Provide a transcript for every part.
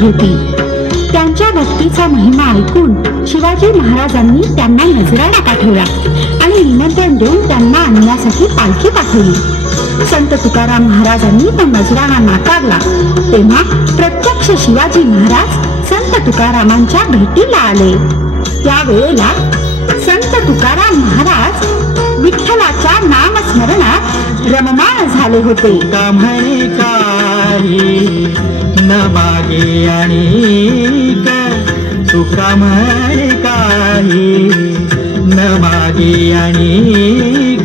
होती. त्यांच्या भक्तीचा महिमा ऐकून शिवाजी महाराजांनी त्यांना नजराणा पाठवला आणि निमंत्रण देऊन त्यांना आणण्यासाठी पालखी पाठवली. संत तुकाराम महाराजांनी तो नजराणा नाकारला. तेव्हा प्रत्यक्ष शिवाजी महाराज संत तुकारामांच्या भेटीला आले. त्यावेळेला संत तुकाराम महाराज विठ्ठलाच्या नामस्मरणात रममाण झाले होते. न मागे आणि तुका म्हणे काही न मागे आणि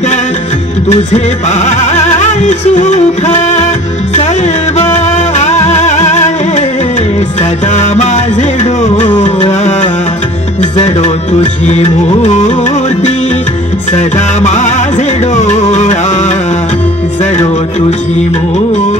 तुझे पाय सुख सर्व आहे. सदा माझे डोळा जडो तुझी मूर्ती. सदा माझे डोळा जडो तुझी मूर्ती.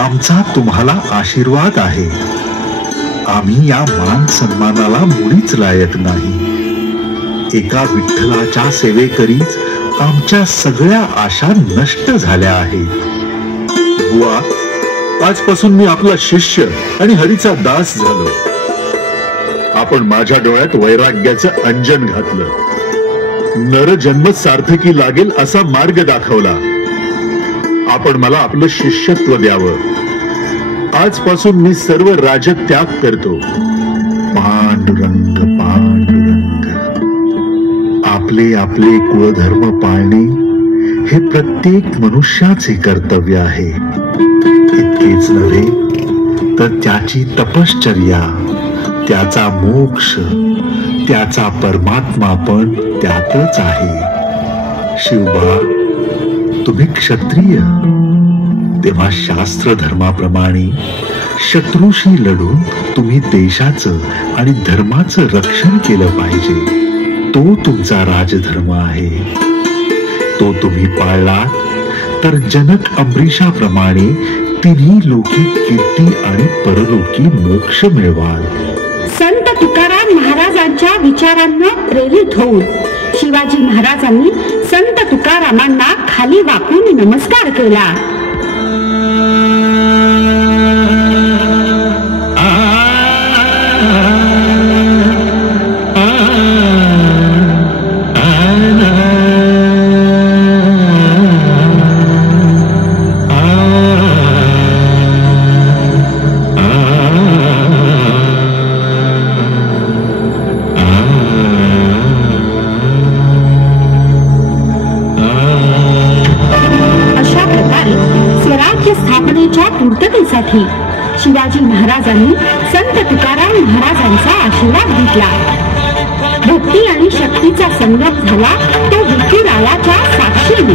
आमचा तुम्हाला आशीर्वाद आहे. आम्ही या मान सन्मानाला मुळीच लायक नाही. एका विठ्ठलाच्या सेवेकरीच आमच्या सगळ्या आशा नष्ट झाल्या आहेत. बुवा, आजपासून मी आपला शिष्य आणि हरीचा दास झालो. आपण माझ्या डोळ्यात वैराग्याचं अंजन घातलं. नरजन्म सार्थकी लागेल असा मार्ग दाखवला. आपण मला आपलं शिष्यत्व द्यावं. आजपासून मी सर्व राजत्याग करतो. पांडुरंग पांडुरंग. आपले आपले कुळधर्म पाळणे हे प्रत्येक मनुष्याचे कर्तव्य आहे. इतकेच नव्हे तर त्याची तपश्चर्या, त्याचा मोक्ष, त्याचा परमात्मा पण त्यातच आहे. शिवबा, तुम्ही क्षत्रिय, तेव्हा शास्त्र धर्माप्रमाणे शत्रूशी लढून तुम्ही देशाचं आणि धर्माचं रक्षण केलं पाहिजे. तो तुमचा राजधर्म आहे. तो तुम्ही पाळला तर जनक अंबरीशाप्रमाणे तिन्ही लोकी कीर्ती आणि परलोकी मोक्ष मिळवाल. संत तुकाराम महाराजांच्या विचारांना प्रेरित होऊन शिवाजी महाराजांनी संत तुकारामांना खाली वाकून नमस्कार केला. पूर्ततेसाठी शिवाजी महाराजांनी संत तुकाराम महाराजांचा आशीर्वाद घेतला. भक्ती आणि शक्तीचा संगम झाला तो विठुरायाच्या साक्षीने.